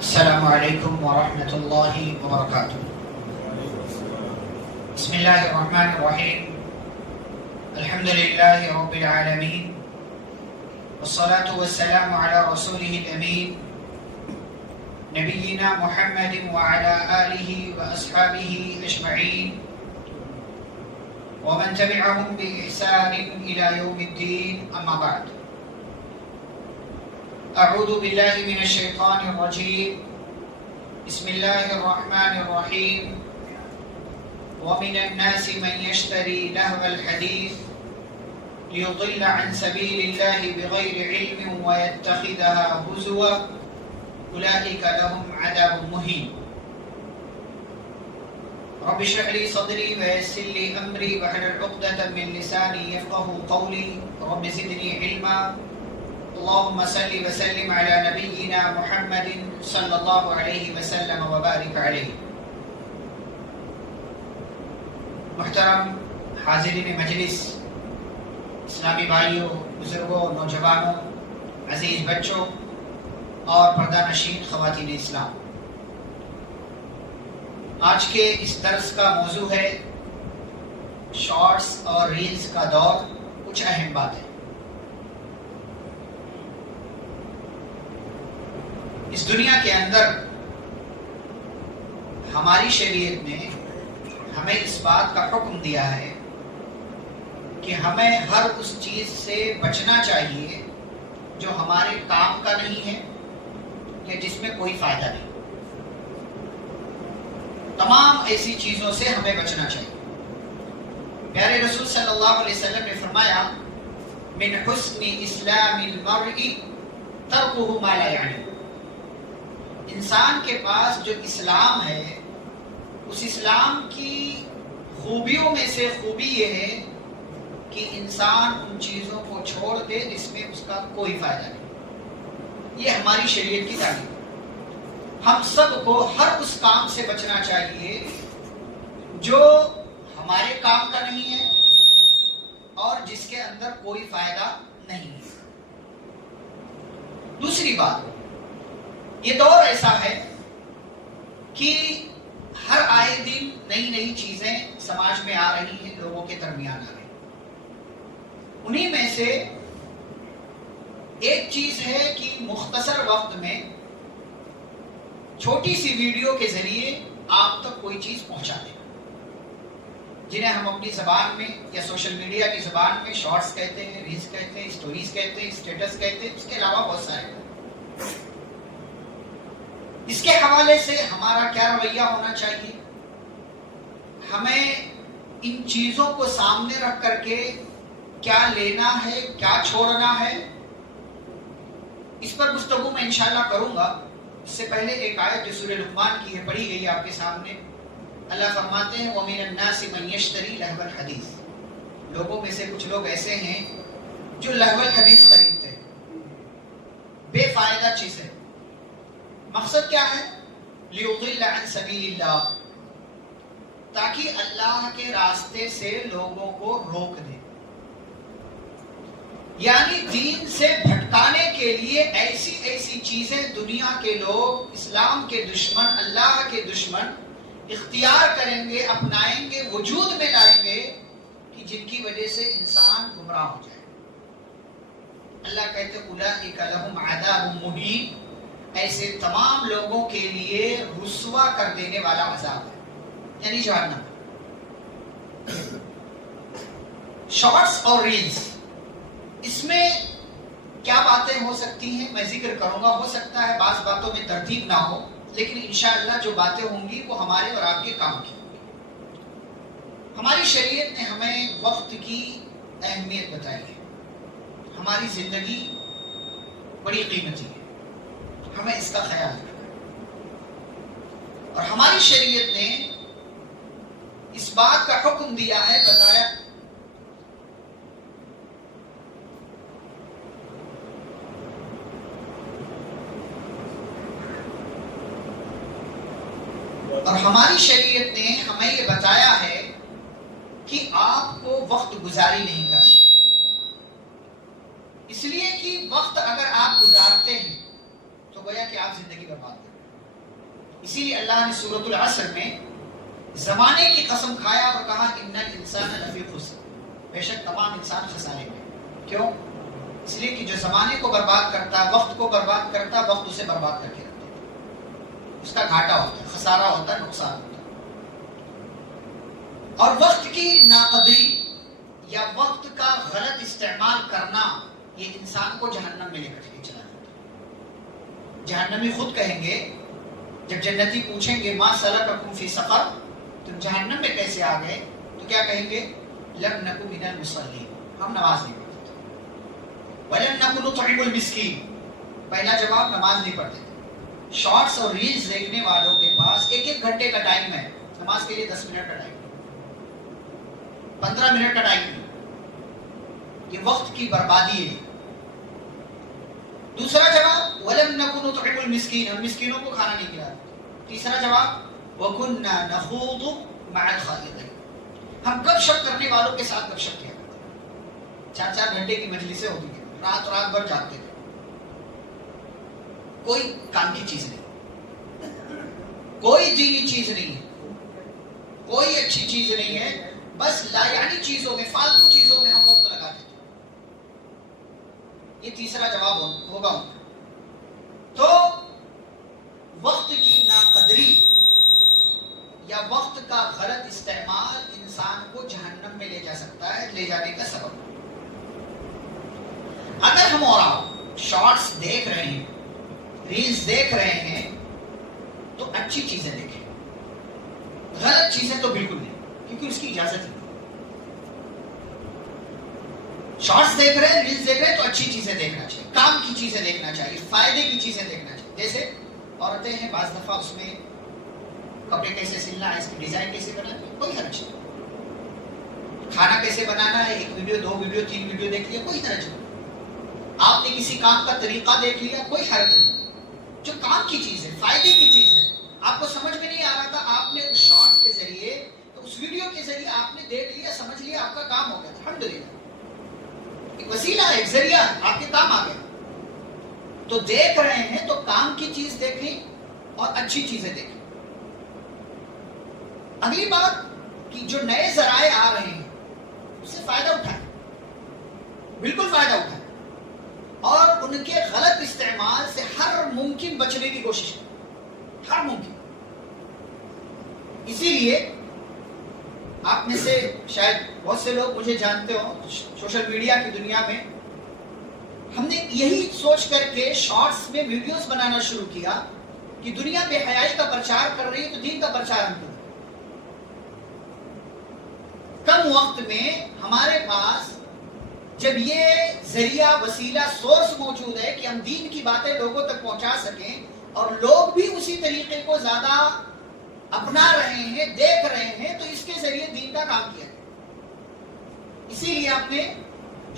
السلام علیکم ورحمۃ اللہ وبرکاتہ۔ بسم اللہ الرحمن الرحیم، الحمد للہ رب العالمین، والصلاة والسلام علی رسولہ الامین، نبینا محمد وعلی آلہ واصحابہ اجمعین، ومن تبعهم بإحسان إلى يوم الدين، اما بعد۔ اعوذ باللہ من الشیطان الرجیم، بسم اللہ الرحمن الرحیم، ومن الناس من يشتري لهو الحديث ليضل عن سبيل الله بغير علم ويتخذها هزوا أولئك لهم عذاب مهين۔ رب اشرح لي صدري ويسر لي أمري واحلل عقدة من لساني يفقهوا قولي، رب زدني علما، اللهم صل وسلم على نبينا محمد صلی اللہ علیہ وسلم وبارک علیہ۔ محترم حاضرین مجلس، اسلامی بھائیوں، بزرگوں، نوجوانوں، عزیز بچوں اور پردہ نشین خواتین اسلام، آج کے اس درس کا موضوع ہے شارٹس اور ریلز کا دور، کچھ اہم باتیں۔ اس دنیا کے اندر ہماری شریعت نے ہمیں اس بات کا حکم دیا ہے کہ ہمیں ہر اس چیز سے بچنا چاہیے جو ہمارے کام کا نہیں ہے یا جس میں کوئی فائدہ نہیں۔ تمام ایسی چیزوں سے ہمیں بچنا چاہیے۔ پیارے رسول صلی اللہ علیہ وسلم نے فرمایا، من حسن اسلام المرء ترکہ ما لا یعنی۔ انسان کے پاس جو اسلام ہے، اس اسلام کی خوبیوں میں سے خوبی یہ ہے کہ انسان ان چیزوں کو چھوڑ دے جس میں اس کا کوئی فائدہ نہیں۔ یہ ہماری شریعت کی تعلیم ہے۔ ہم سب کو ہر اس کام سے بچنا چاہیے جو ہمارے کام کا نہیں ہے اور جس کے اندر کوئی فائدہ نہیں ہے۔ دوسری بات، یہ دور ایسا ہے کہ ہر آئے دن نئی نئی چیزیں سماج میں آ رہی ہیں، لوگوں کے درمیان آ رہی ہیں۔ انہی میں سے ایک چیز ہے کہ مختصر وقت میں چھوٹی سی ویڈیو کے ذریعے آپ تک کوئی چیز پہنچا دیں، جنہیں ہم اپنی زبان میں یا سوشل میڈیا کی زبان میں شارٹس کہتے ہیں، ریلز کہتے ہیں، اسٹوریز کہتے ہیں، اسٹیٹس کہتے ہیں، اس کے علاوہ بہت سارے۔ اس کے حوالے سے ہمارا کیا رویہ ہونا چاہیے؟ ہمیں ان چیزوں کو سامنے رکھ کر کے کیا لینا ہے، کیا چھوڑنا ہے، اس پر گفتگو میں انشاءاللہ کروں گا۔ اس سے پہلے ایک آیت جو سورہ لقمان کی ہے پڑھی گئی آپ کے سامنے۔ اللہ فرماتے ہیں، وَمِنَ النَّاسِ مَن يَشْتَرِي لَهْوَ الْحَدِيثِ۔ لوگوں میں سے کچھ لوگ ایسے ہیں جو لہو الحدیث خریدتے ہیں، بے فائدہ چیزیں۔ مقصد کیا ہے؟ لِيُضِلَّ عَن سَبِيلِ اللَّهِ، تاکہ اللہ کے راستے سے لوگوں کو روک دے، یعنی دین سے بھٹکانے کے لیے ایسی ایسی چیزیں دنیا کے لوگ، اسلام کے دشمن، اللہ کے دشمن اختیار کریں گے، اپنائیں گے، وجود میں لائیں گے کہ جن کی وجہ سے انسان گمراہ ہو جائے۔ اللہ کہتے اولئک لہم عذاب مہین، ایسے تمام لوگوں کے لیے رسوا کر دینے والا عذاب ہے، یعنی جہنم۔ شارٹس اور ریلز، اس میں کیا باتیں ہو سکتی ہیں میں ذکر کروں گا۔ ہو سکتا ہے بعض باتوں میں ترتیب نہ ہو، لیکن انشاءاللہ جو باتیں ہوں گی وہ ہمارے اور آپ کے کام کی ہوں گی۔ ہماری شریعت نے ہمیں وقت کی اہمیت بتائی ہے۔ ہماری زندگی بڑی قیمتی ہے، ہمیں اس کا خیال رکھنا ہے، اور ہماری شریعت نے اس بات کا حکم دیا ہے، بتایا اور ہماری شریعت نے ہمیں یہ بتایا ہے کہ آپ کو وقت گزاری نہیں کرنا، اس لیے کہ وقت اگر آپ گزارتے ہیں تو گویا کہ آپ زندگی برباد کر رہے ہیں۔ اسی لیے اللہ نے سورۃ العصر میں زمانے کی قسم کھایا اور کہا ان الانسان لفی خسر، بے شک تمام انسان خسارے میں۔ کیوں؟ اس لیے کہ جو زمانے کو برباد کرتا ہے، وقت کو برباد کرتا ہے، وقت اسے برباد کر کے رکھتا ہے، اس کا گھاٹا ہوتا ہے، خسارہ ہوتا ہے، نقصان ہوتا ہے۔ اور وقت کی ناقدری یا وقت کا غلط استعمال کرنا یہ انسان کو جہنم میں لے کر کے چلا جاتا ہے۔ جہنمی خود کہیں گے، جب جنتی پوچھیں گے ما سلککم فی سقر، تم جہنم میں کیسے آ گئے، تو کیا کہیں گے؟ لم نکن من المصلین، ہم نماز نہیں پڑھتے تھے۔ ولم نکن نطعم المسکین، پہلا جواب نماز نہیں پڑھتے تھے۔ شارٹس اور ریلز دیکھنے والوں کے پاس ایک ایک گھنٹے کا ٹائم ہے، نماز کے لیے 10 منٹ کا ٹائم، 15 منٹ کا ٹائم ہے، یہ وقت کی بربادی ہے۔ دوسرا جواب وَلَمْ نَكُنْ نُطْعِمُ الْمِسْكِينَ، ہم مسکینوں کو کھانا نہیں کھلاتے۔ تیسرا جواب وَكُنَّا نَخُوضُ مَعَ الْخَائِضِينَ، ہم گپ شپ کرنے والوں کے ساتھ گپ شپ کیا کرتے تھے، 4 گھنٹے کی مجلسیں ہوتی تھیں، رات بھر جاگتے تھے، کوئی کام کی چیز نہیں، کوئی دینی چیز نہیں ہے، کوئی اچھی چیز نہیں ہے، بس لا یعنی چیزوں میں، فالتو چیزوں میں ہم وقت لگاتے تھے۔ یہ تیسرا جواب ہوگا ان کا۔ تو وقت کی ناقدری یا وقت کا غلط استعمال انسان کو جہنم میں لے جا سکتا ہے، لے جانے کا سبب۔ اگر ہم اور آپ شارٹس دیکھ رہے ہیں، ریلز دیکھ رہے ہیں، تو اچھی چیزیں دیکھیں، غلط چیزیں تو بالکل نہیں، کیونکہ اس کی اجازت نہیں۔ شارٹس دیکھ رہے ہیں، ریلز دیکھ رہے ہیں، تو اچھی چیزیں دیکھنا چاہیے، کام کی چیزیں دیکھنا چاہیے، فائدے کی چیزیں دیکھنا چاہیے۔ جیسے عورتیں ہیں، بعض دفعہ اس میں کپڑے کیسے سلنا ہے، اس کی ڈیزائن کیسے بنانا ہے، کوئی حرج نہیں۔ کھانا کیسے بنانا ہے، 1 ویڈیو 2 ویڈیو 3 ویڈیو دیکھ لیا، کوئی حرج نہیں۔ آپ نے کسی کام کا طریقہ دیکھ لیا، کوئی حرج نہیں۔ جو کام کی چیز ہے، فائدے کی چیز ہے، آپ کو سمجھ میں نہیں آ رہا تھا، آپ نے اس شارٹس کے ذریعے، تو اس ویڈیو کے ذریعے آپ نے دیکھ لیا، سمجھ لیا، آپ کا کام ہو گیا، الحمدللہ۔ ایک وسیلہ ہے، ایک ذریعہ، آپ کے کام آ گیا۔ تو دیکھ رہے ہیں تو کام کی چیز دیکھیں اور اچھی چیزیں دیکھیں۔ اگلی بات کہ جو نئے ذرائع آ رہے ہیں اس سے فائدہ اٹھائیں، بالکل فائدہ اٹھائیں، اور ان کے غلط استعمال سے ہر ممکن بچنے کی کوشش کریں، ہر ممکن۔ اسی لیے آپ میں سے شاید بہت سے لوگ مجھے جانتے ہو، سوشل میڈیا کی دنیا میں ہم نے یہی سوچ کر کے شارٹس میں ویڈیوز بنانا شروع کیا کہ دنیا بے حیائی کا پرچار کر رہی ہے تو دین کا پرچار ہم کریں۔ کم وقت میں ہمارے پاس جب یہ ذریعہ، وسیلہ، سورس موجود ہے کہ ہم دین کی باتیں لوگوں تک پہنچا سکیں، اور لوگ بھی اسی طریقے کو زیادہ اپنا رہے ہیں، دیکھ رہے ہیں، تو اس کے ذریعے دین کا کام کیا۔ اسی لیے آپ نے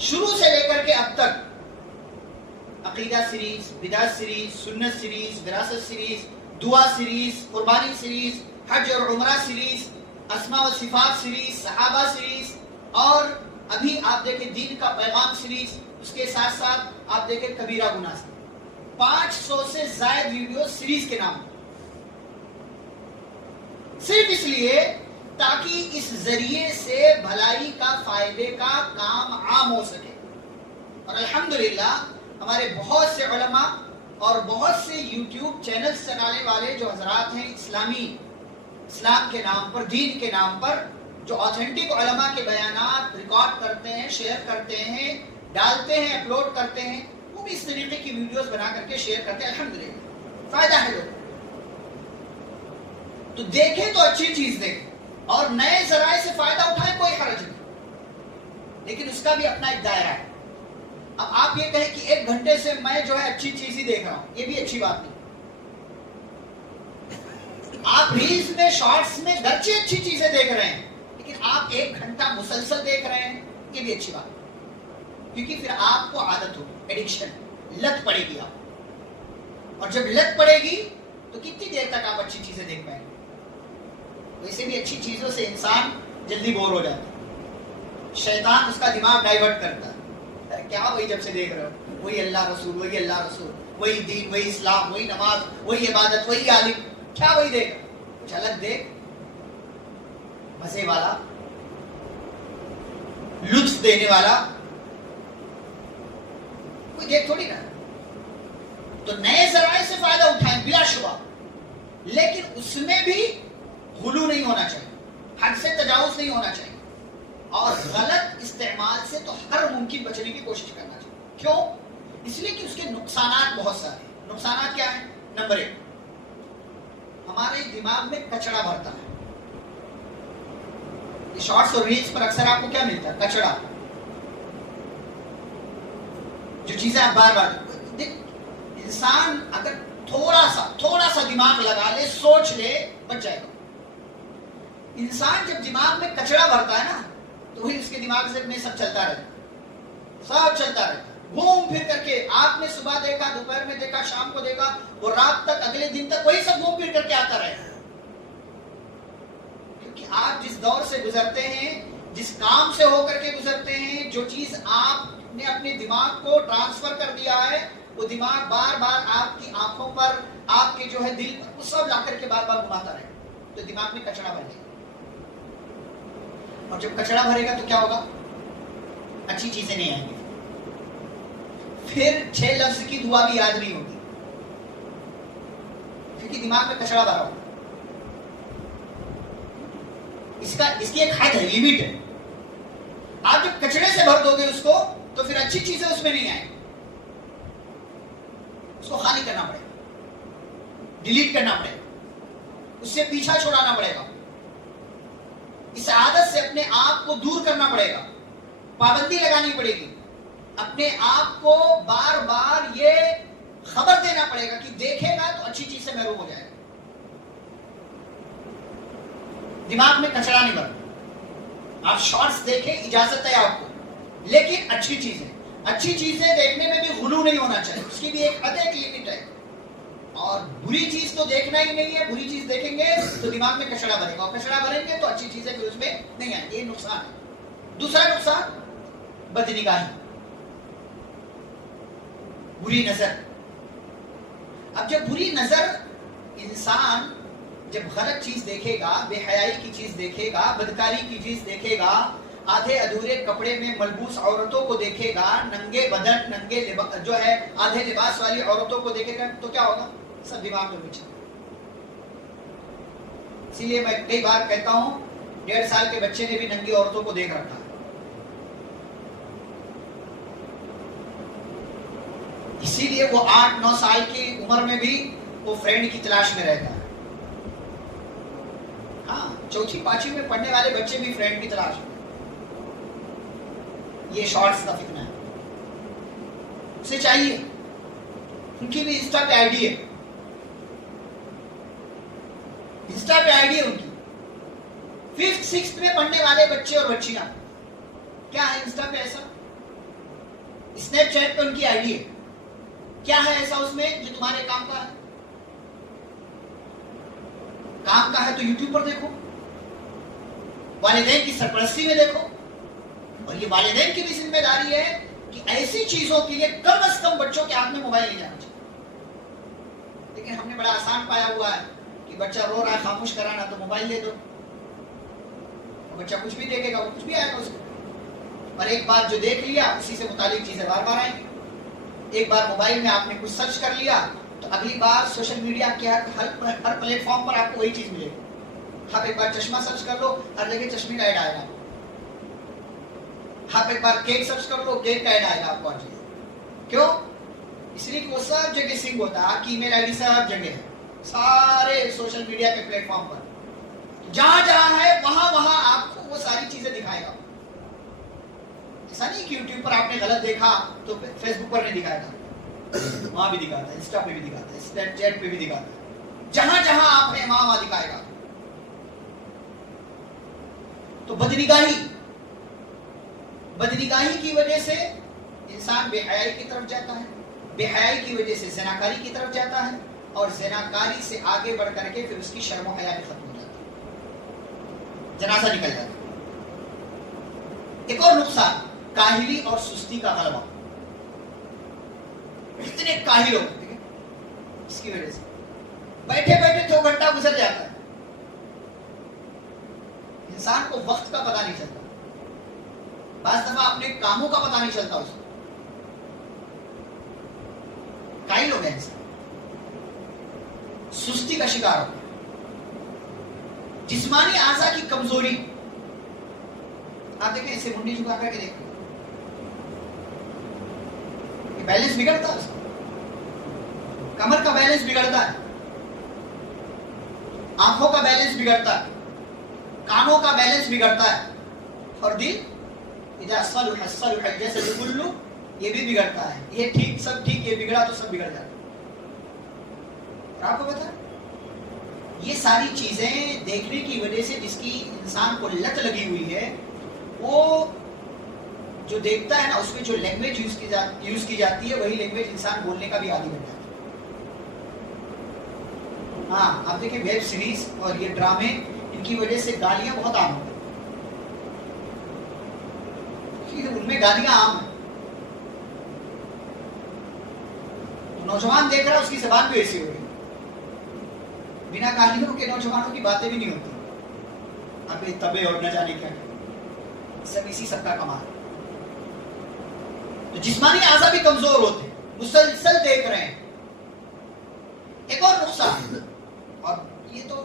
شروع سے لے کر کے اب تک عقیدہ سیریز، بدعت سیریز، سنت سیریز، وراثت سیریز، دعا سیریز، قربانی سیریز، حج اور عمرہ سیریز، اسماء و صفات سیریز، صحابہ سیریز، اور ابھی آپ دیکھیں دین کا پیغام سیریز، اس کے ساتھ ساتھ آپ دیکھیں کبیرہ گناہ سیریز، 500 سے زائد ویڈیو سیریز کے نام، صرف اس لیے تاکہ اس ذریعے سے بھلائی کا، فائدے کا کام عام ہو سکے۔ اور الحمدللہ ہمارے بہت سے علماء اور بہت سے یوٹیوب چینلز چلانے والے جو حضرات ہیں، اسلام کے نام پر، دین کے نام پر، جو آتھینٹک علماء کے بیانات ریکارڈ کرتے ہیں، شیئر کرتے ہیں، ڈالتے ہیں، اپلوڈ کرتے ہیں، وہ بھی اس طریقے کی ویڈیوز بنا کر کے شیئر کرتے ہیں۔ الحمدللہ فائدہ ہے لوگوں، تو دیکھیں تو اچھی چیز دیکھیں، اور نئے ذرائع سے فائدہ اٹھائیں، کوئی حرج نہیں، لیکن اس کا بھی اپنا ایک دائرہ ہے۔ اب آپ یہ کہیں کہ 1 گھنٹے سے میں جو ہے اچھی چیز ہی دیکھ رہا ہوں، یہ بھی اچھی بات نہیں۔ آپ ریلز میں، شارٹس میں گرچہ اچھی چیزیں دیکھ رہے ہیں، لیکن آپ 1 گھنٹہ مسلسل دیکھ رہے ہیں، یہ بھی اچھی بات ہے، کیونکہ پھر آپ کو عادت ہوگی، ایڈکشن، لت پڑے گی آپ، اور جب لت پڑے گی تو کتنی دیر تک آپ اچھی چیزیں دیکھ پائیں گے؟ ویسے بھی اچھی چیزوں سے انسان جلدی بور ہو جاتا ہے، شیطان اس کا دماغ ڈائیورٹ کرتا ہے، کیا وہی جب سے دیکھ رہے ہو، وہی اللہ رسول، وہی اللہ رسول، وہی دین، وہی اسلام، وہی نماز، وہی عبادت، وہی عالم، کیا وہی دیکھ، کچھ الگ دیکھ، مزے والا، لطف دینے والا کوئی دیکھ تھوڑی نا. تو نئے ذرائع سے فائدہ اٹھائیں بلا شبہ، لیکن اس میں بھی غلو نہیں ہونا چاہیے، حد سے تجاوز نہیں ہونا چاہیے، اور غلط استعمال سے تو ہر ممکن بچنے کی کوشش کرنا چاہیے. کیوں؟ اس لیے کہ اس کے نقصانات بہت سارے ہیں. نقصانات کیا ہیں؟ نمبر 1، ہمارے دماغ میں کچڑا بھرتا ہے. یہ شارٹس اور ریلز پر اکثر آپ کو کیا ملتا ہے؟ کچڑا. جو چیزیں آپ بار بار دیکھ، انسان اگر تھوڑا سا دماغ لگا لے، سوچ لے، بچ جائے گا. انسان جب دماغ میں کچڑا بھرتا ہے نا، تو وہی اس کے دماغ سے میں سب چلتا رہتا، سب چلتا رہتا، گھوم پھر کر کے. آپ نے صبح دیکھا، دوپہر میں دیکھا، شام کو دیکھا، اور رات تک، اگلے دن تک وہی سب گھوم پھر کر کے آتا رہے. کیونکہ آپ جس دور سے گزرتے ہیں، جس کام سے ہو کر کے گزرتے ہیں، جو چیز آپ نے اپنے دماغ کو ٹرانسفر کر دیا ہے، وہ دماغ بار بار آپ کی آنکھوں پر، آپ کے جو ہے دل پر، وہ سب لا کر کے بار بار گھماتا رہے. تو دماغ میں کچڑا بھر گیا، اور جب کچڑا بھرے گا تو کیا ہوگا؟ اچھی چیزیں نہیں آئیں گی. پھر 6 لفظ کی دعا بھی یاد نہیں ہوگی، کیونکہ دماغ میں کچڑا بھرا ہوگا. اس کی ایک حد ہے، لیمٹ ہے. آپ جب کچڑے سے بھر دو گے اس کو، تو پھر اچھی چیزیں اس میں نہیں آئیں گی. اس کو خالی کرنا پڑے گا، ڈیلیٹ کرنا پڑے گا، اس سے پیچھا چھوڑانا پڑے گا. اس عادت سے اپنے آپ کو دور کرنا پڑے گا، پابندی لگانی پڑے گی. اپنے آپ کو بار بار یہ خبر دینا پڑے گا کہ دیکھے گا تو اچھی چیز سے محروم ہو جائے گا. دماغ میں کچڑا نہیں بھرنا. آپ شارٹس دیکھیں، اجازت ہے آپ کو، لیکن اچھی چیزیں، اچھی چیزیں دیکھنے میں بھی غلو نہیں ہونا چاہیے. اس کی بھی ایک حد ہے، ایک لمٹ ہے. اور بری چیز تو دیکھنا ہی نہیں ہے. بری چیز دیکھیں گے تو دماغ میں کچڑا بھرے گا، اور کچڑا بھریں گے تو اچھی چیزیں پھر اس میں نہیں آئیں. یہ نقصان ہے. دوسرا نقصان بدنگاہی، بری نظر. اب جب بری نظر، انسان جب غلط چیز دیکھے گا، بے حیائی کی چیز دیکھے گا، بدکاری کی چیز دیکھے گا، آدھے ادھورے کپڑے میں ملبوس عورتوں کو دیکھے گا، ننگے بدن، ننگے جو ہے آدھے لباس والی عورتوں کو دیکھے گا، تو کیا ہوگا؟ سب دماغ میں بچے. اسی لیے میں کئی بار کہتا ہوں، 1.5 سال کے بچے نے بھی ننگی عورتوں کو دیکھ رکھا. اسی لیے وہ 8-9 سال کی عمر میں بھی وہ فرینڈ کی تلاش میں رہتا ہے. ہاں، 4th-5ویں میں پڑھنے والے بچے بھی فرینڈ کی تلاش میں. یہ شارٹس کا فتنہ ہے. اسے چاہیے، ان کی بھی انسٹا پہ آئی ڈی ہے، انسٹا پہ آئی ڈی ہے ان کی. 5th-6th میں پڑھنے والے بچے اور بچیاں، کیا ہے انسٹا پہ ایسا؟ اسنیپ چیٹ پہ ان کی آئی ڈی ہے. کیا ہے ایسا اس میں جو تمہارے کام کا ہے؟ کام کا ہے تو یوٹیوب پر دیکھو، والدین کی سرپرستی میں دیکھو. اور یہ والدین کی بھی ذمہ داری ہے کہ ایسی چیزوں کے لیے کم از کم بچوں کے ہاتھ میں موبائل نہیں جانا چاہیے. لیکن ہم نے بڑا آسان پایا ہوا ہے کہ بچہ رو رہا ہے، خاموش کرانا تو موبائل دے دو، اور بچہ کچھ بھی دیکھے گا، وہ کچھ بھی آئے گا اس کو. اور ایک بار جو دیکھ لیا، اسی سے متعلق چیزیں بار بار آئیں گی. ایک بار موبائل میں آپ نے کچھ سرچ کر لیا، تو اگلی بار سوشل میڈیا کے ہر پلیٹ فارم پر آپ کو وہی چیز ملے گی. آپ ایک بار چشمہ سرچ کر لو، ہر جگہ چشمے کا ایڈ آئے گا. آپ ایک بار کیک سرچ کر لو، کیک کا ایڈ آئے گا آپ کو ہر جگہ. کیوں؟ اس لیے کہ وہ سب جگہ سنک ہوتا ہے. آپ کی ای میل آئی ڈی سب جگہ ہے، سارے سوشل میڈیا کے پلیٹ فارم پر جہاں جہاں ہے وہاں آپ کو وہ ساری چیزیں دکھائے گا. ایسا نہیں کہ یوٹیوب پر آپ نے غلط دیکھا تو فیس بک پر نہیں دکھائے گا، وہاں بھی دکھاتا ہے، انسٹا پہ بھی دکھاتا ہے، اسنیپ چیٹ پہ بھی دکھاتا ہے. جہاں جہاں آپ نے وہاں دکھائے گا. تو بدنگاہی کی وجہ سے انسان بے حیائی کی طرف جاتا ہے، بے حیائی کی وجہ سے زناکاری کی طرف جاتا ہے، اور زناکاری سے آگے بڑھ کر کے پھر اس کی شرم و حیا بھی ختم ہو جاتی ہے، جنازہ نکل جاتا ہے. ایک اور نقصان، کاہلی اور سستی کا غلبہ. کتنے کاہل ہوتے ہیں اس کی وجہ سے، بیٹھے بیٹھے 2 گھنٹہ گھنٹہ گزر جاتا ہے. انسان کو وقت کا پتہ نہیں چلتا, بعض دفعہ اپنے کاموں کا پتہ نہیں چلتا اس کو. کائل ہو گیا انسان, سستی کا شکار ہو, جسمانی اعضاء کی کمزوری. آپ دیکھیں اسے منڈی جھکا کر کے دیکھیں, یہ بیلنس بگڑتا ہے اس کا, کمر کا بیلنس بگڑتا ہے, آنکھوں کا بیلنس بگڑتا ہے, کانوں کا بیلنس بگڑتا ہے, اور دل اذا صلح صلح الجسد كله, یہ بھی بگڑتا ہے. یہ ٹھیک سب ٹھیک, یہ بگڑا تو سب بگڑ جاتا ہے. اور آپ کو پتا ہے یہ ساری چیزیں دیکھنے کی وجہ سے جس کی انسان کو لت لگی ہوئی ہے, وہ جو دیکھتا ہے نا اس میں جو لینگویج یوز کی جاتی ہے وہی لینگویج انسان بولنے کا بھی عادی بن جاتا ہے. ہاں آپ دیکھیں ویب سیریز اور یہ ڈرامے, ان کی وجہ سے گالیاں بہت عام ہیں, ان میں گالیاں عام ہیں. نوجوان دیکھ رہا ہے, اس کی زبان بھی ایسی ہو رہی ہے, بنا گالیوں کے نوجوانوں کی باتیں بھی نہیں ہوتی. اب تبے اور نہ جانے کیا سب اسی سب کا کمال. تو جسمانی اعضاء بھی کمزور ہوتے ہیں, مسلسل دیکھ رہے ہیں. ایک اور نقصان, اور یہ تو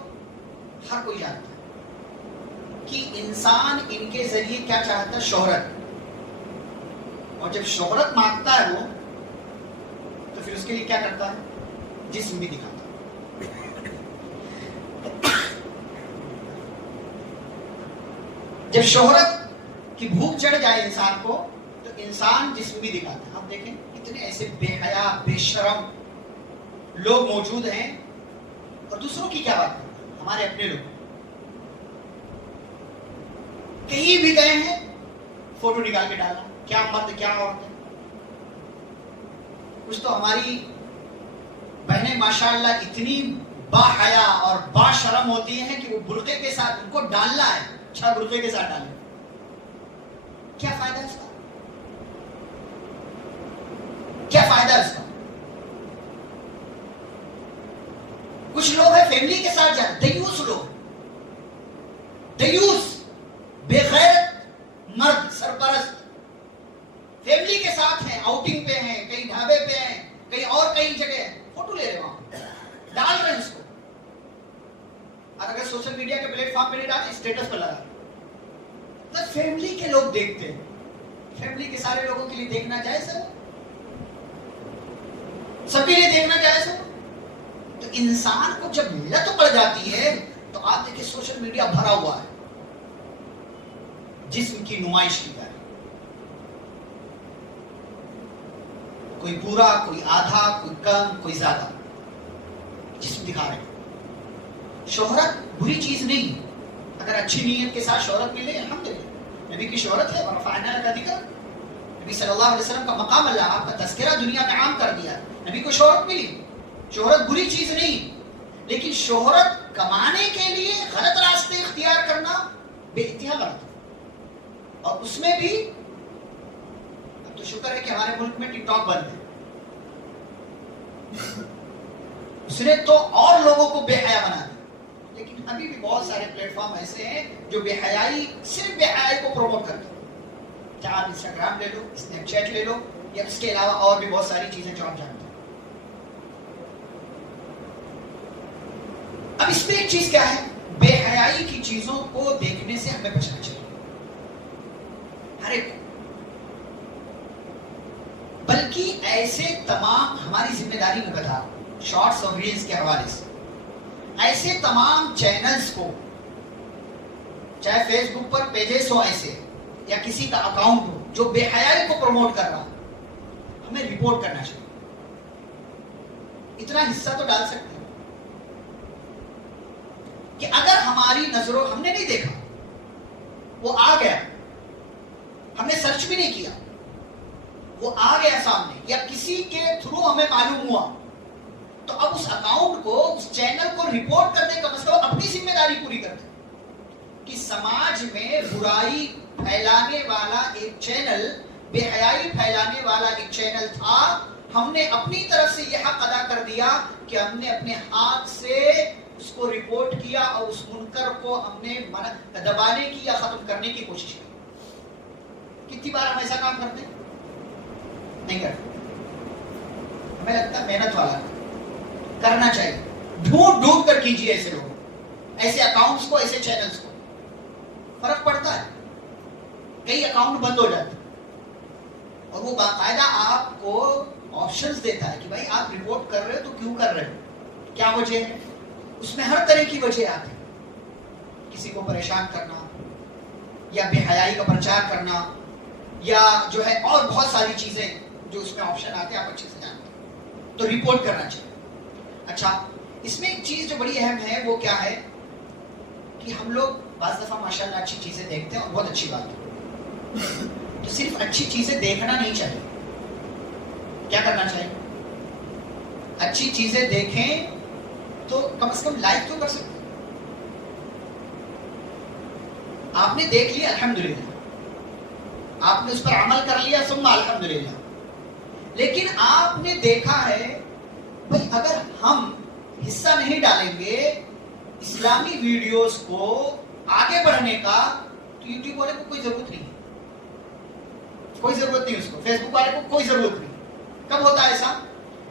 ہر کوئی جانتا ہے کہ انسان ان کے ذریعے کیا چاہتا ہے, شہرت. اور جب شہرت مانگتا ہے وہ, تو پھر اس کے لیے کیا کرتا ہے, جسم بھی دکھاتا ہے. جب شہرت کی بھوک چڑھ جائے انسان کو, تو انسان جسم بھی دکھاتا ہے. آپ دیکھیں کتنے ایسے بے حیا بے شرم لوگ موجود ہیں, اور دوسروں کی کیا بات ہے, ہمارے اپنے لوگ کہیں بھی گئے ہیں فوٹو نکال کے ڈالنا, کیا مرد کیا عورت ہے. کچھ تو ہماری بہنیں ماشاءاللہ اتنی با حیا اور با شرم ہوتی ہیں کہ وہ برقعے کے ساتھ, ان کو ڈالنا ہے, اچھا برقعے کے ساتھ ڈالیں. کیا فائدہ ہے اس کا, کیا فائدہ ہے اس کا. کچھ لوگ ہیں فیملی کے ساتھ جائیں, دیوس لوگ, دیوس بے غیرت مرد سرپرست, فیملی کے ساتھ ہیں, آؤٹنگ پہ ہیں, کہیں ڈھابے پہ ہیں, کہیں اور کئی جگہ ہیں, فوٹو لے رہے وہاں, ڈال رہے ہیں اس کو. اور اگر سوشل میڈیا کے پلیٹ فارم پہ نہیں ڈالتے, اسٹیٹس پر لگا رہے. تو فیملی کے لوگ دیکھتے ہیں, فیملی کے سارے لوگوں کے لیے دیکھنا جائز ہے, سب کے لیے دیکھنا جائز ہے. تو انسان کو جب لت پڑ جاتی ہے, تو آپ دیکھیں سوشل میڈیا بھرا ہوا ہے جسم کی نمائش کی طرح. کوئی پورا, کوئی آدھا, کوئی کم, کوئی زیادہ جسم دکھا رہے ہیں. شہرت بری چیز نہیں, اگر اچھی نیت کے ساتھ شہرت ملے الحمدللہ, نبی کی شہرت ہے. ورفعنا لک ذکرک, نبی صلی اللہ علیہ وسلم کا مقام, اللہ آپ کا تذکرہ دنیا میں عام کر دیا. نبی کو شہرت ملی, شہرت بری چیز نہیں, لیکن شہرت کمانے کے لیے غلط راستے اختیار کرنا بے انتہا غلط ہے. اور اس میں بھی اب تو شکر ہے کہ ہمارے ملک میں ٹک ٹاک بند ہے, اس نے تو اور لوگوں کو بے حیا بنا دیا. لیکن ابھی بھی بہت سارے پلیٹ فارم ایسے ہیں جو بے حیائی, صرف بے حیائی کو پروموٹ کرتے ہیں. چاہے آپ انسٹاگرام لے لو, اسنیپ چیٹ لے لو, یا اس کے علاوہ اور بھی بہت ساری چیزیں جو آپ جانتے ہیں. اب اس میں ایک چیز کیا ہے, بے حیائی کی چیزوں کو دیکھنے سے ہمیں بچنا چاہیے, ہر ایک. بلکہ ایسے تمام, ہماری ذمہ داری میں بتا, شارٹس اور ریلز کے حوالے سے ایسے تمام چینلز کو, چاہے فیس بک پر پیجز ہو ایسے, یا کسی کا اکاؤنٹ ہو جو بے حیائی کو پروموٹ کر رہا, ہمیں رپورٹ کرنا چاہیے. اتنا حصہ تو ڈال سکتے ہیں کہ اگر ہماری نظروں, ہم نے نہیں دیکھا, وہ آ گیا, ہم نے سرچ بھی نہیں کیا, وہ آ گیا سامنے, یا کسی کے تھرو ہمیں معلوم ہوا, تو اب اس اکاؤنٹ کو, اس چینل کو رپورٹ کرنے کا مطلب اپنی ذمہ داری پوری کرتے کہ سماج میں برائی پھیلانے والا ایک چینل, بے حیائی پھیلانے والا ایک چینل تھا, ہم نے اپنی طرف سے یہ حق ادا کر دیا کہ ہم نے اپنے ہاتھ سے اس کو کیا اور اس منکر کو ہم نے دبانے کی یا ختم کرنے کی کوشش کی. کتنی بار ہم ایسا کام کرتے ہیں؟ نہیں کرتے. ہمیں لگتا ہے محنت والا کرنا چاہیے. ڈھونڈ ڈھونڈ کر کیجیے ایسے لوگوں، ایسے اکاؤنٹس کو، ایسے چینلز کو. فرق پڑتا ہے. کئی اکاؤنٹ بند ہو جاتے ہیں اور وہ باقاعدہ آپ کو آپشنز دیتا ہے کہ بھائی آپ رپورٹ کر رہے ہو تو کیوں کر رہے ہو، کیا وجہ ہے. اس میں ہر طرح کی وجہ آتی ہے. کسی کو پریشان کرنا یا بے حیائی کا پرچار کرنا یا جو ہے اور بہت ساری چیزیں جو اس میں آپشن آتے ہیں، آپ اچھے سے جانتے ہیں. تو رپورٹ کرنا چاہیے. اچھا، اس میں ایک چیز جو بڑی اہم ہے وہ کیا ہے کہ ہم لوگ بعض دفعہ ماشاءاللہ اچھی چیزیں دیکھتے ہیں اور بہت اچھی بات ہے. تو صرف اچھی چیزیں دیکھنا نہیں چاہیے. کیا کرنا چاہیے؟ اچھی چیزیں دیکھیں تو کم از کم لائک تو کر سکتے. آپ نے دیکھ لیا الحمدللہ، آپ نے اس پر عمل کر لیا ثم الحمدللہ. لیکن آپ نے دیکھا ہے بھائی اگر ہم حصہ نہیں ڈالیں گے اسلامی ویڈیوز کو آگے بڑھنے کا تو یوٹیوب والے کو کوئی ضرورت نہیں ہے. کوئی ضرورت نہیں اس کو. فیس بک والے کو کوئی ضرورت نہیں. کب ہوتا ہے ایسا؟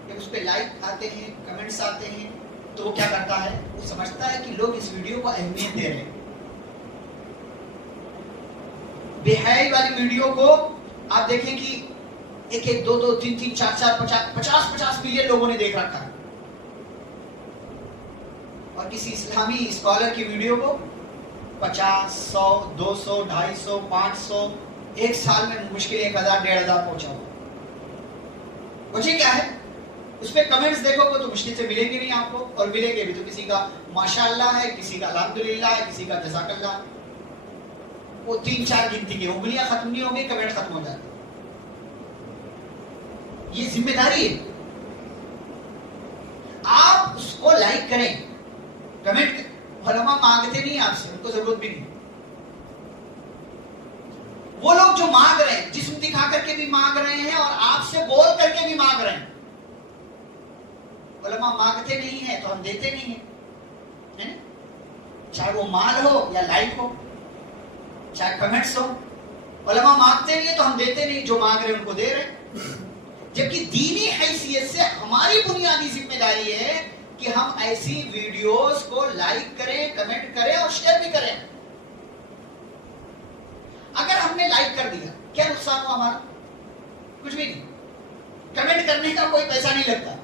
جب اس پہ لائک آتے ہیں، کمنٹس آتے ہیں، تو وہ کیا کرتا ہے؟ وہ سمجھتا ہے کہ لوگ اس ویڈیو کو اہمیت دے رہے ہیں. بے حیائی والی ویڈیو کو آپ دیکھیں کہ ایک ایک، دو دو، تین تین، چار چار، 50 ملین لوگوں نے دیکھ رکھا ہے. اور کسی اسلامی اسکالر کی ویڈیو کو 50، 100، 200، 250، 500، ایک سال میں مشکل 1000، 1500 پہنچا ہوا. وجہ کیا ہے؟ اس پہ کمنٹس دیکھو گے تو مشکل سے ملیں گے نہیں آپ کو، اور ملیں گے بھی تو کسی کا ماشاءاللہ ہے، کسی کا الحمدللہ ہے، کسی کا جزاک اللہ. وہ 3-4 گنتی کی انگلیاں ختم نہیں ہوں گی، کمنٹ ختم ہو جاتے. یہ ذمہ داری ہے. آپ اس کو لائک کریں، کمنٹ. علماء مانگتے نہیں آپ سے، ان کو ضرورت بھی نہیں. وہ لوگ جو مانگ رہے ہیں، جسم دکھا کر کے بھی مانگ رہے ہیں اور آپ سے بول کر کے بھی مانگ رہے ہیں. علماء مانگتے نہیں ہیں تو ہم دیتے نہیں ہیں. چاہے وہ مال ہو یا لائک ہو، چاہے کمنٹس ہو. علماء مانگتے نہیں ہیں تو ہم دیتے نہیں، جو مانگ رہے ہیں ان کو دے رہے ہیں. جبکہ دینی حیثیت سے ہماری بنیادی ذمہ داری ہے کہ ہم ایسی ویڈیوز کو لائک کریں، کمنٹ کریں اور شیئر بھی کریں. اگر ہم نے لائک کر دیا، کیا نقصان ہوا ہمارا؟ کچھ بھی نہیں. کمنٹ کرنے کا کوئی پیسہ نہیں لگتا.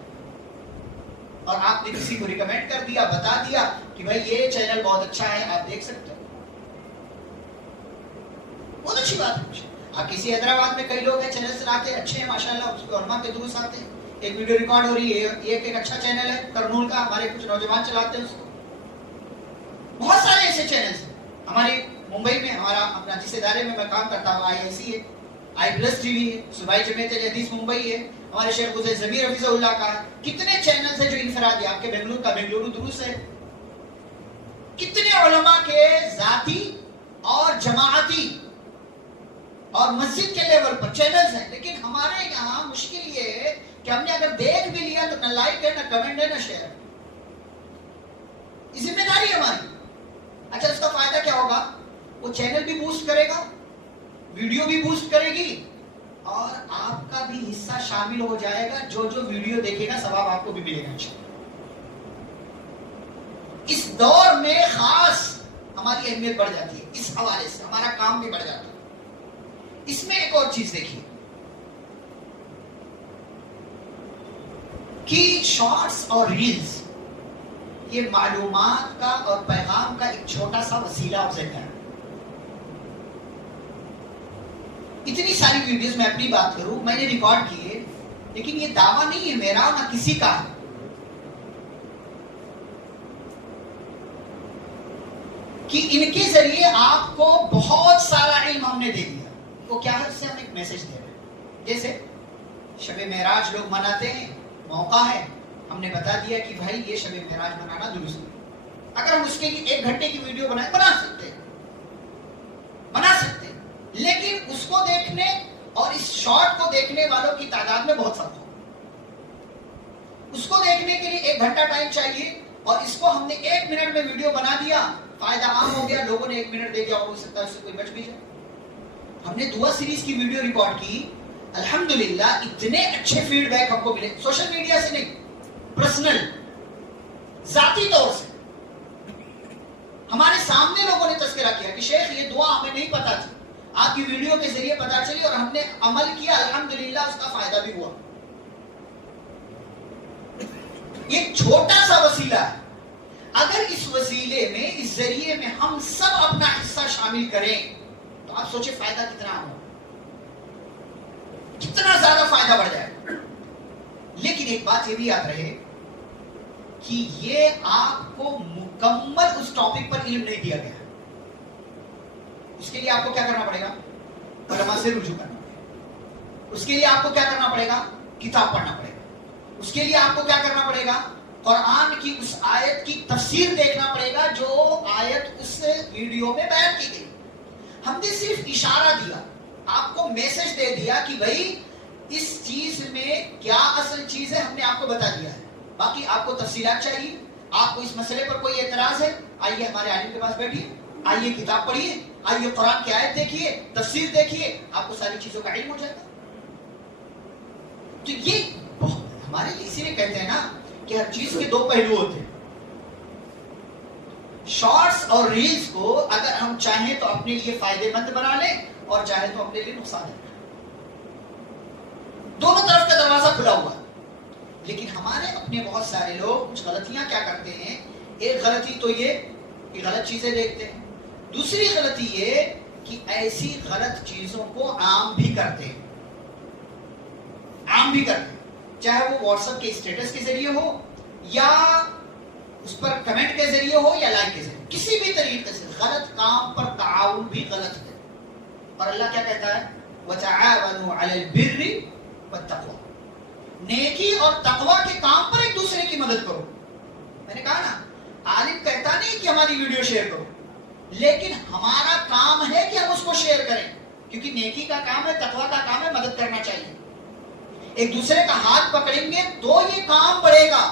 اور آپ نے کسی کو ریکمینڈ کر دیا، بتا دیا کہ بھائی یہ چینل بہت اچھا ہے، آپ دیکھ سکتے ہو. بہت اچھی بات ہے. آپ کسی حیدرآباد میں کئی لوگ ہیں چینل چلاتے ہیں، اچھے ہیں ماشاءاللہ، اس کو علماء کے دروس آتے ہیں. ایک ویڈیو ریکارڈ ہو رہی ہے، ایک اچھا چینل ہے کرنول کا، ہمارے کچھ نوجوان چلاتے ہیں اس کو. بہت سارے ایسے چینلز ہیں. ہماری ممبئی میں ہمارا اپنا جس ادارے میں کام کرتا ہوں IIC ہے، I+ TV ہے، صوبائی جمعیت الحدیث ممبئی ہے، ہمارے شیخ حسین ضمیر حفظہ اللہ کا ہے. کتنے چینلز ہیں جو انفرادی، آپ کے بنگلور کا بنگلورو دروس ہے. کتنے علماء کے ذاتی اور جماعتی اور مسجد کے لیول پر چینلز ہیں. لیکن ہمارے یہاں مشکل یہ ہے کہ ہم نے اگر دیکھ بھی لیا تو نہ لائک ہے، نہ کمنٹ ہے، نہ شیئر. یہ ذمہ داری ہے ہماری. اچھا، اس کا فائدہ کیا ہوگا؟ وہ چینل بھی بوسٹ کرے گا، ویڈیو بھی بوسٹ کرے گی، اور آپ کا بھی حصہ شامل ہو جائے گا. جو جو ویڈیو دیکھے گا ثواب آپ کو بھی ملے گا. اس دور میں خاص ہماری اہمیت بڑھ جاتی ہے. اس حوالے سے ہمارا کام بھی بڑھ جاتا ہے. اس میں ایک اور چیز دیکھیے کہ شارٹس اور ریلز یہ معلومات کا اور پیغام کا ایک چھوٹا سا وسیلہ اور ذریعہ ہے. اتنی ساری ویڈیوز میں اپنی بات کروں، میں نے ریکارڈ کیے، لیکن یہ دعویٰ نہیں ہے میرا نہ کسی کا ہے. کہ ان کے ذریعے آپ کو بہت سارا علم ہم نے دے دیا. وہ کیا ہے؟ اس سے ہم ایک میسج دے رہے ہیں. جیسے شب معراج لوگ مناتے ہیں، موقع ہے، ہم نے بتا دیا کہ بھائی یہ شب معراج منانا درست ہے. اگر ہم اس کے لیے 1 گھنٹے کی ویڈیو بنائیں، بنا سکتے ہیں. لیکن اس کو دیکھنے اور اس شارٹ کو دیکھنے والوں کی تعداد میں بہت فرق ہو. اس کو دیکھنے کے لیے 1 گھنٹہ ٹائم چاہیے، اور اس کو ہم نے 1 منٹ میں ویڈیو بنا دیا, فائدہ عام ہو گیا, لوگوں نے 1 منٹ دے دیا, اور ہو سکتا ہے اس سے کوئی بچ بھی جائے. ہم نے دعا سیریز کی ویڈیو ریکارڈ کی, الحمدللہ اتنے اچھے فیڈ بیک ہم کو ملے, سوشل میڈیا سے نہیں, پرسنل ذاتی طور سے ہمارے سامنے لوگوں نے تذکرہ کیا کہ شیخ یہ دعا ہمیں نہیں پتا تھی, آپ کی ویڈیو کے ذریعے پتا چلی اور ہم نے عمل کیا, الحمدللہ اس کا فائدہ بھی ہوا. یہ چھوٹا سا وسیلہ ہے, اگر اس وسیلے میں, اس ذریعے میں ہم سب اپنا حصہ شامل کریں تو آپ سوچیں فائدہ کتنا ہو, کتنا زیادہ فائدہ بڑھ جائے. لیکن ایک بات یہ بھی یاد رہے کہ یہ آپ کو مکمل اس ٹاپک پر علم نہیں دیا گیا. اس کے لیے آپ کو کیا کرنا پڑے گا, علماء سے رجوع کرنا پڑے گا. اس کے لیے آپ کو کیا کرنا پڑے گا, کتاب پڑھنا پڑے گا. اس کے لیے آپ کو کیا کرنا پڑے گا, قرآن کی اس آیت کی تفسیر دیکھنا پڑے گا جو آیت اس ویڈیو میں بیان کی گئی. ہم نے صرف اشارہ دیا, آپ کو میسج دے دیا کہ بھائی اس چیز میں کیا اصل چیز ہے, ہم نے آپ کو بتا دیا ہے. باقی آپ کو تفصیلات چاہیے, آپ کو اس مسئلے پر کوئی اعتراض ہے, آئیے ہمارے عالم کے پاس بیٹھیے, آئیے کتاب پڑھیے, آئیے قرآن کی آیت دیکھیے, تفسیر دیکھیے, آپ کو ساری چیزوں کا علم ہو جائے گا. تو یہ ہمارے لیے اسی لیے کہتے ہیں نا کہ ہر چیز کے 2 پہلو ہوتے ہیں. شارٹس اور ریلز کو اگر ہم چاہیں تو اپنے لیے فائدے مند بنا لیں اور چاہیں تو اپنے لیے نقصان دہ. دونوں طرف کا دروازہ کھلا ہوا. لیکن ہمارے اپنے بہت سارے لوگ کچھ غلطیاں کیا کرتے ہیں. ایک غلطی تو یہ کہ غلط چیزیں دیکھتے ہیں, دوسری غلطی یہ کہ ایسی غلط چیزوں کو عام بھی کرتے ہیں. عام بھی کرتے ہیں, چاہے وہ واٹس ایپ کے اسٹیٹس کے ذریعے ہو یا اس پر کمنٹ کے ذریعے ہو یا لائک کے ذریعے, کسی بھی طریقے سے غلط کام پر تعاون بھی غلط ہے. اور اللہ کیا کہتا ہے, وَتَعَاوَنُوا عَلَى الْبِرِّ وَالتَّقْوَى, نیکی اور تقوی کے کام پر ایک دوسرے کی مدد کرو. میں نے کہا نا, عالم کہتا نہیں کہ ہماری ویڈیو شیئر کرو, لیکن ہمارا کام ہے کہ ہم اس کو شیئر کریں, کیونکہ نیکی کا کام ہے, تقوی کا کام ہے, مدد کرنا چاہیے. ایک دوسرے کا ہاتھ پکڑیں گے تو یہ کام بڑھے گا,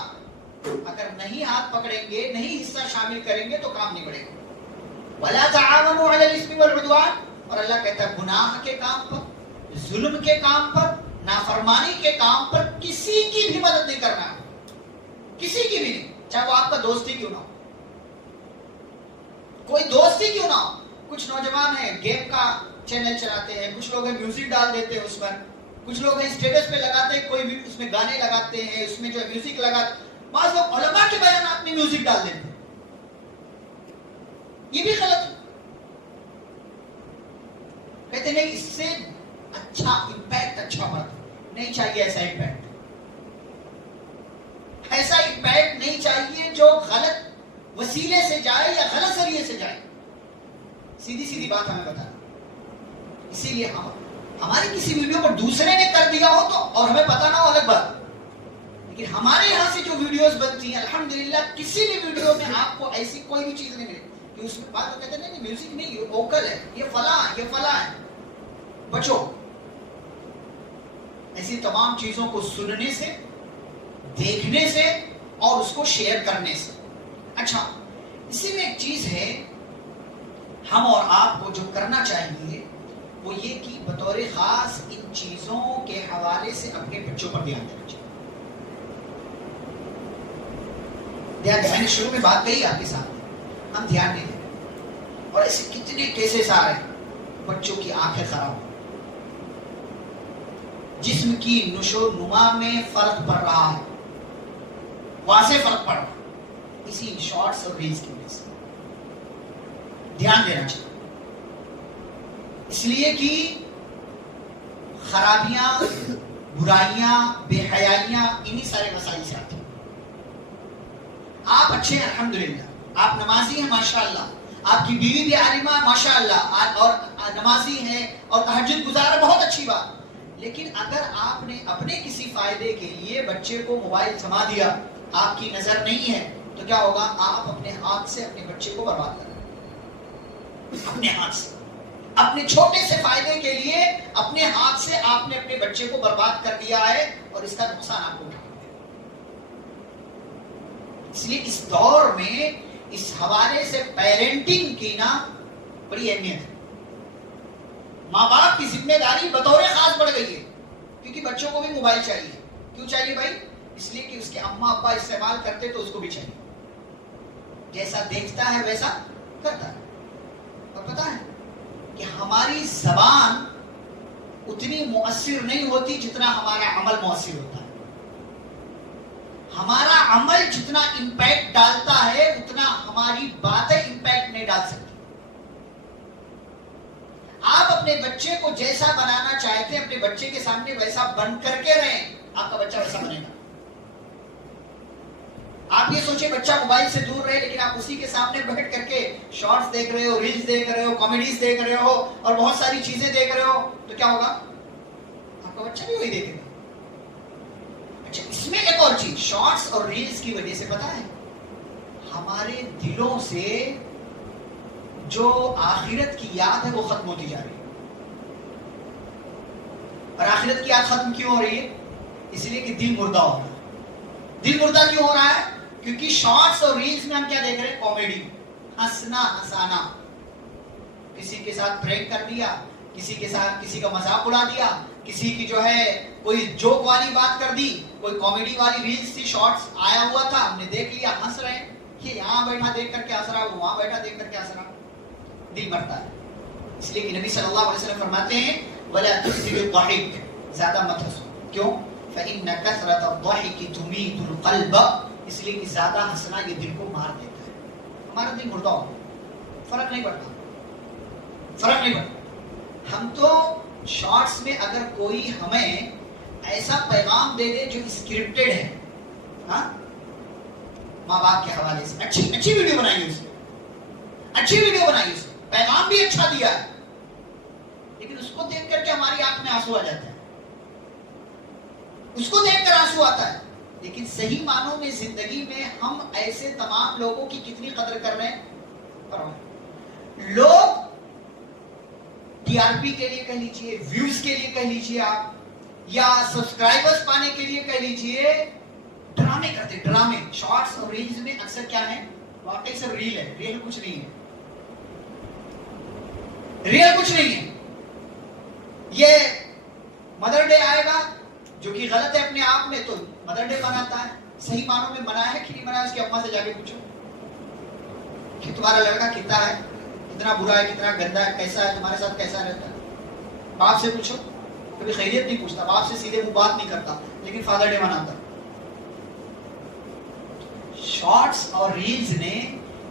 اگر نہیں ہاتھ پکڑیں گے, نہیں حصہ شامل کریں گے تو کام نہیں بڑھے گا. وَلَا تَعَاوَنُوا عَلَى الْإِثْمِ وَالْعُدْوَانِ, اور اللہ کہتا ہے گناہ کے کام پر, ظلم کے کام پر, نافرمانی کے کام پر کسی کی بھی مدد نہیں کرنا ہے, کسی کی بھی نہیں, چاہے وہ آپ کا دوست ہی کیوں نہ ہو, کوئی دوست ہی کیوں نہ ہو. کچھ نوجوان ہیں گیم کا چینل چلاتے ہیں, کچھ لوگ ہیں میوزک ڈال دیتے ہیں اس پر, کچھ لوگ ہیں اسٹیٹس پہ لگاتے ہیں, کوئی بھی اس میں گانے لگاتے ہیں, اس میں جو میوزک لگاتے ہیں, بعض لوگ علماء کے بیانات میں میوزک ڈال دیتے ہیں. یہ بھی غلط ہے. کہتے نہیں اس سے اچھا امپیکٹ اچھا پڑتا, نہیں چاہیے ایسا امپیکٹ. ایسا امپیکٹ نہیں چاہیے جو غلط وسیلے سے جائے یا غلط ذریعے سے جائے. سیدھی سیدھی بات ہمیں بتا. اسی لیے ہماری کسی ویڈیو پر دوسرے نے کر دیا ہو تو اور ہمیں پتا نہ ہو الگ بات, لیکن ہمارے یہاں سے جو ویڈیوز بنتی ہیں الحمدللہ کسی بھی ویڈیو میں آپ کو ایسی کوئی بھی چیز نہیں ملے کہ اس میں بات کہتے ہیں نہیں میوزک نہیں, یہ ووکل ہے, یہ فلاں ہے, یہ فلاں ہے. بچو ایسی تمام چیزوں کو سننے سے, دیکھنے سے اور اس کو شیئر کرنے سے. اچھا, اسی میں ایک چیز ہے, ہم اور آپ کو جو کرنا چاہیے وہ یہ کہ بطور خاص ان چیزوں کے حوالے سے اپنے بچوں پر دھیان دینا چاہیے. میں نے شروع میں بات کہی آپ کے ساتھ, ہم دھیان نہیں دیتے, اور ایسے کتنے کیسز آ رہے ہیں بچوں کی آنکھیں خراب ہو, جسم کی نشو و نما میں فرق پڑ رہا ہے, واضح فرق پڑ رہا ہے, اسی شارٹس اور ریلز کی وجہ سے. دھیان دینا چاہیے, اس لیے کہ خرابیاں, برائیاں, بے حیائیاں انہی سارے مسائل سے آتی ہیں. آپ اچھے ہیں الحمدللہ, آپ نمازی ہیں ماشاءاللہ, آپ کی بیوی بھی عالمہ ہے ماشاءاللہ, اور نمازی ہیں اور تہجد گزار ہے, بہت اچھی بات. لیکن اگر آپ نے اپنے کسی فائدے کے لیے بچے کو موبائل تھما دیا, آپ کی نظر نہیں ہے, تو کیا ہوگا, آپ اپنے ہاتھ سے اپنے بچے کو برباد کر رہے ہیں. اپنے ہاتھ سے, اپنے چھوٹے سے فائدے کے لیے اپنے ہاتھ سے آپ نے اپنے بچے کو برباد کر دیا ہے, اور اس کا نقصان آپ کو اٹھانا ہے. اس لیے اس دور میں اس حوالے سے پیرنٹنگ کی نا بڑی اہمیت ہے. ماں باپ کی ذمہ داری بطور خاص بڑھ گئی ہے, کیونکہ بچوں کو بھی موبائل چاہیے. کیوں چاہیے بھائی؟ اس لیے کہ اس کے اماں ابا استعمال کرتے تو اس کو بھی چاہیے. جیسا دیکھتا ہے ویسا کرتا ہے. اور پتا ہے کہ ہماری زبان اتنی مؤثر نہیں ہوتی جتنا ہمارا عمل مؤثر ہوتا ہے. ہمارا عمل جتنا امپیکٹ ڈالتا ہے اتنا ہماری باتیں امپیکٹ نہیں ڈال سکتی. آپ اپنے بچے کو جیسا بنانا چاہتے ہیں اپنے بچے کے سامنے ویسا بن کر کے رہیں, آپ کا بچہ ویسا بنے گا. آپ یہ سوچیں بچہ موبائل سے دور رہے لیکن آپ اسی کے سامنے بیٹھ کر کے شارٹس دیکھ رہے ہو, ریلز دیکھ رہے ہو, کامیڈیز دیکھ رہے ہو اور بہت ساری چیزیں دیکھ رہے ہو, تو کیا ہوگا؟ آپ کا بچہ بھی وہی دیکھے گا. اچھا, اس میں ایک اور چیز, شارٹس اور ریلز کی وجہ سے پتا ہے ہمارے دلوں سے جو آخرت کی یاد ہے وہ ختم ہوتی جا رہی ہے. اور آخرت کی یاد ختم کیوں ہو رہی ہے؟ اس لیے کہ دل مردہ ہو رہا ہے. دل مردہ کیوں ہو رہا ہے؟ کیونکہ شارٹس اور ریلز میں ہم کیا دیکھ رہے ہیں؟ کامیڈی, ہنسنا ہنسانا. کسی کے ساتھ پرینک کر دیا, کسی کے ساتھ کسی کا مذاق اڑا دیا, کسی کی جو ہے کوئی جوک والی بات کر دی, کوئی کامیڈی والی ریلز تھی, شارٹس آیا ہوا تھا, ہم نے دیکھ لیا, ہنس رہے ہیں. یہ یہاں بیٹھا دیکھ کر کے ہنس رہا, وہاں بیٹھا دیکھ کر کے ہنس رہا. دل مرتا ہے. اس لیے کہ نبی صلی اللہ علیہ وسلم فرماتے ہیں وَلَا تُكْثِرُوا الضَّحِكَ, زیادہ مت ہنسو. کیوں؟ فَإِنَّ كَثْرَةَ الضَّحِكِ تُمِيتُ الْقَلْبَ, اس لیے کہ زیادہ ہنسنا یہ دل کو مار دیتا ہے. ہمارا دل مردہ ہو, فرق نہیں پڑتا, فرق نہیں پڑتا. ہم تو شارٹس میں اگر کوئی ہمیں ایسا پیغام دے دے جو اسکرپٹڈ ہے, ہاں, ماں باپ کے حوالے سے اچھی ویڈیو بنائی اس نے, اچھی ویڈیو بنائی اس نے, پیغام بھی اچھا دیا ہے, لیکن اس کو دیکھ کر کے ہماری آنکھ میں آنسو آ جاتا ہے, اس کو دیکھ کر آنسو آتا ہے. لیکن صحیح معنوں میں زندگی میں ہم ایسے تمام لوگوں کی کتنی قدر کر رہے ہیں؟ لوگ ٹی آر پی کے لیے کہہ لیجئے, ویوز کے لیے کہہ لیجئے آپ, یا سبسکرائبرز پانے کے لیے کہہ لیجئے, ڈرامے کرتے, ڈرامے. شارٹس اور ریلز میں اکثر کیا ہے؟ واقعی سب ریل ہے, ریل کچھ نہیں ہے, ریل کچھ نہیں ہے. یہ مدر ڈے آئے گا جو کہ غلط ہے اپنے آپ میں, تو مدر ڈے مناتا ہے, صحیح معنوں میں منایا ہے کہ نہیں منایا؟ اس کی اماں سے جا کے پوچھو کہ تمہارا لڑکا کتنا ہے, کتنا برا ہے, کتنا گندا ہے, کیسا ہے, تمہارے ساتھ کیسا رہتا ہے. باپ سے پوچھو, کبھی خیریت نہیں پوچھتا, باپ سے سیدھے منہ بات نہیں کرتا, لیکن فادر ڈے مناتا. شارٹس اور ریلز نے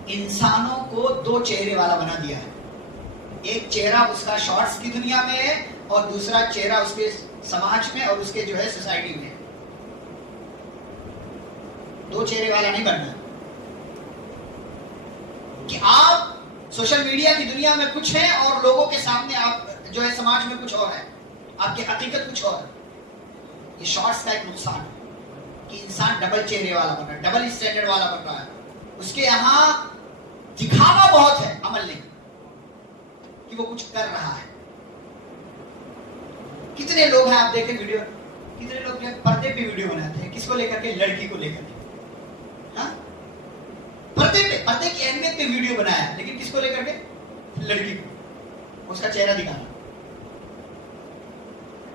انسانوں کو دو چہرے والا بنا دیا ہے. ایک چہرہ اس کا شارٹس کی دنیا میں ہے اور دوسرا چہرہ اس کے سماج میں اور اس کے جو ہے سوسائٹی میں. دو چہرے والا نہیں بننا کہ آپ سوشل میڈیا کی دنیا میں کچھ ہیں اور لوگوں کے سامنے آپ جو ہے سماج میں کچھ اور ہے, آپ کی حقیقت کچھ اور ہے. یہ شارٹس کا ایک نقصان ہے کہ انسان ڈبل چہرے والا بن رہا ہے, ڈبل اسٹینڈرڈ والا بن رہا ہے. اس کے یہاں دکھاوا بہت ہے, عمل نہیں کہ وہ کچھ کر رہا ہے. کتنے لوگ ہیں آپ دیکھیں ویڈیو, کتنے لوگ پردے پہ ویڈیو بناتے ہیں, کس کو لے کر کے؟ لڑکی کو لے کر کے. ہاں, پردے پہ, پردے کی اہمیت پہ ویڈیو بنایا, لیکن کس کو لے کر کے؟ لڑکی کو, اس کا چہرہ دکھانا.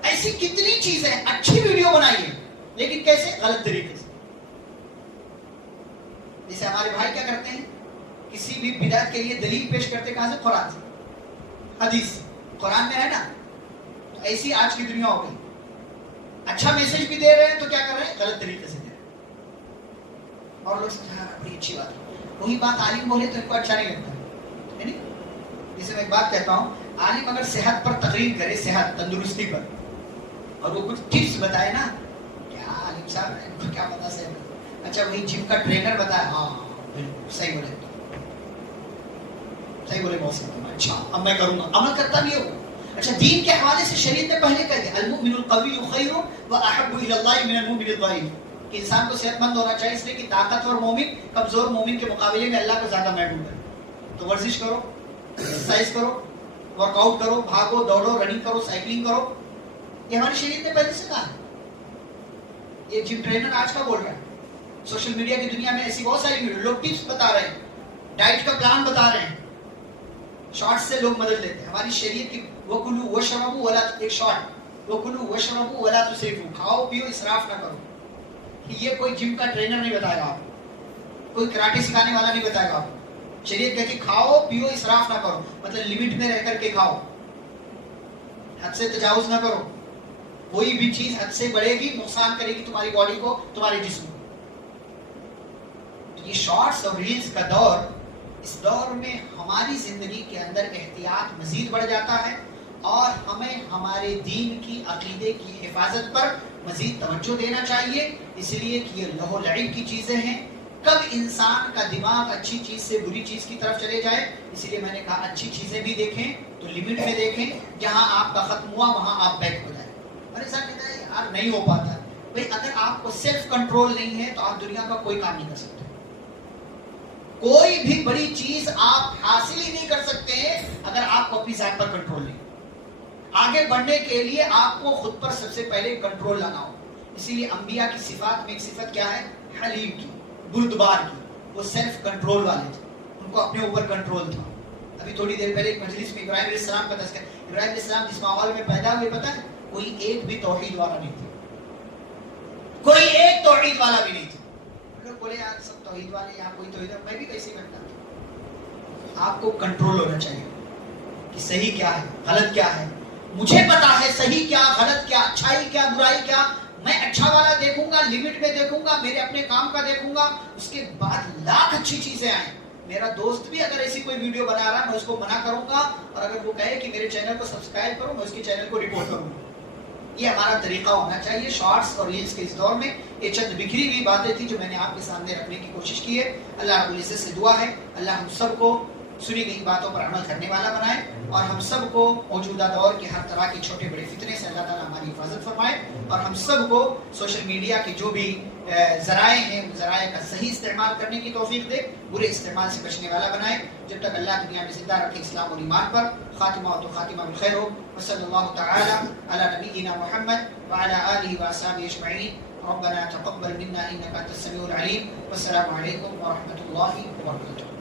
ایسی کتنی چیزیں, اچھی ویڈیو بنائیے لیکن کیسے؟ غلط طریقے سے. جیسے ہمارے بھائی کیا کرتے ہیں, کسی بھی بدعت کے لیے دلیل پیش کرتے, کہاں سے؟ قرآن سے, حدیث. قرآن میں ہے نا, ایسی آج کی دنیا ہو گئی. اچھا میسج بھی دے رہے ہیں تو کیا کر رہے ہیں؟ غلط طریقے سے دے رہے ہیں. اور لوگ سمجھا بڑی اچھی بات ہے, وہی بات عالم بولے تو ان کو اچھا نہیں لگتا ہے. جیسے میں ایک بات کہتا ہوں, عالم اگر صحت پر تقریر کرے, صحت تندرستی پر, اور وہ کچھ ٹپس بتائے نا, کیا عالم صاحب ان کو کیا پتا صحت. اچھا وہی جم کا ٹرینر بتایا, ہاں بالکل صحیح بولے, صحیح بولے بہت صحیح, اچھا اب میں کروں گا, عمل کرتا بھی ہو. اچھا دین کے حوالے سے شریعت نے پہلے کہا ہے المؤمن القوی خیر واحب الی اللہ من المؤمن الضعیف, کہ انسان کو صحت مند ہونا چاہیے, اس لیے کہ طاقتور مومن کمزور مومن کے مقابلے میں اللہ کو زیادہ محبوب ہے. تو ورزش کرو, ایکسرسائز کرو, ورک آؤٹ کرو, بھاگو دوڑو, رننگ کرو, سائیکلنگ کرو. یہ ہماری شریعت نے پہلے سے کہا ہے. یہ جم ٹرینر آج کا بول رہا ہے, سوشل میڈیا کی دنیا میں ایسی بہت ساری ویڈیو، لوگ ٹپس بتا رہے ہیں، ڈائٹ کا پلان بتا رہے ہیں، شارٹ سے لوگ مدد لیتے ہیں. ہماری شریعت کی وَكُلُوا وَاشْرَبُوا وَلَا، ایک شارٹ، وَكُلُوا وَاشْرَبُوا وَلَا تُسْرِفُوا، کھاؤ پیو اسراف نہ کرو. یہ کوئی جم کا ٹرینر نہیں بتائے گا آپ کو، کوئی کراٹے سکھانے والا نہیں بتائے گا آپ کو. شریعت کہتی کھاؤ پیو اسراف نہ کرو، مطلب لمٹ میں رہ کر کے کھاؤ، حد سے تجاوز نہ کرو. کوئی بھی چیز حد سے بڑھے گی نقصان کرے گی تمہاری باڈی کو، تمہارے جسم کو. یہ شارٹس اور ریلز کا دور، اس دور میں ہماری زندگی کے اندر احتیاط مزید بڑھ جاتا ہے اور ہمیں ہمارے دین کی، عقیدے کی حفاظت پر مزید توجہ دینا چاہیے، اس لیے کہ یہ لہو لعب کی چیزیں ہیں. کب انسان کا دماغ اچھی چیز سے بری چیز کی طرف چلے جائے، اس لیے میں نے کہا اچھی چیزیں بھی دیکھیں تو لمٹ میں دیکھیں، جہاں آپ کا ختم ہوا وہاں آپ بیک ہو جائیں. اور انسان کہتا ہے یار نہیں ہو پاتا. بھائی اگر آپ کو سیلف کنٹرول نہیں ہے تو آپ دنیا کا کوئی کام نہیں کر سکتے. کوئی بھی بڑی چیز آپ حاصل ہی نہیں کر سکتے ہیں اگر آپ کو اپنی ذات پر کنٹرول نہیں. آگے بڑھنے کے لیے آپ کو خود پر سب سے پہلے کنٹرول لانا ہو. اسی لیے انبیاء کی صفات میں ایک صفت کیا ہے؟ حلیم کی، بردبار کی. وہ سیلف کنٹرول والے تھے، ان کو اپنے اوپر کنٹرول تھا. ابھی تھوڑی دیر پہلے ایک مجلس میں ابراہیم علیہ السلام کا تذکرہ. ابراہیم علیہ السلام جس ماحول میں پیدا ہوئے پتہ ہے، کوئی ایک بھی توحید والا نہیں تھا، کوئی ایک توحید والا بھی نہیں تھا. لوگ بولے یار سب توحید والے، یہاں کوئی توحید، میں بھی کیسے کرتا ہوں. آپ کو کنٹرول ہونا چاہیے کہ صحیح کیا ہے، غلط کیا ہے. مجھے پتا ہے صحیح کیا، غلط کیا، اچھائی کیا، برائی کیا. میں اچھا والا دیکھوں گا، لمٹ میں دیکھوں گا، میرے اپنے کام کا دیکھوں گا، اس کے بعد لاکھ اچھی چیزیں آئیں. میرا دوست بھی اگر ایسی کوئی ویڈیو بنا رہا ہے میں اس کو منع کروں گا، اور اگر وہ کہے کہ میرے چینل کو سبسکرائب کرو میں اس کے چینل کو رپورٹ کروں گا. یہ ہمارا طریقہ ہونا چاہیے. شارٹس اور ریلز کے اس دور میں یہ چند بکھری ہوئی باتیں تھی جو میں نے آپ کے سامنے رکھنے کی کوشش کی ہے. اللہ رب العزت سے دعا ہے اللہ ہم سب کو سنی گئی باتوں پر عمل کرنے والا بنائے، اور ہم سب کو موجودہ دور کے ہر طرح کے چھوٹے بڑے فتنے سے اللہ تعالیٰ ہماری حفاظت فرمائے، اور ہم سب کو سوشل میڈیا کے جو بھی ذرائع ہیں ان ذرائع کا صحیح استعمال کرنے کی توفیق دے، برے استعمال سے بچنے والا بنائے. جب تک اللہ دنیا میں زندہ رکھے اسلام اور ایمان پر. خاتمہ ہو تو خاتمہ بالخیر ہو. وصلی اللہ تعالی علی نبینا محمد وعلی آلہ وصحبہ اجمعین. ربنا تقبل منا انک انت السمیع العلیم. والسلام علیکم ورحمۃ اللہ وبرکاتہ.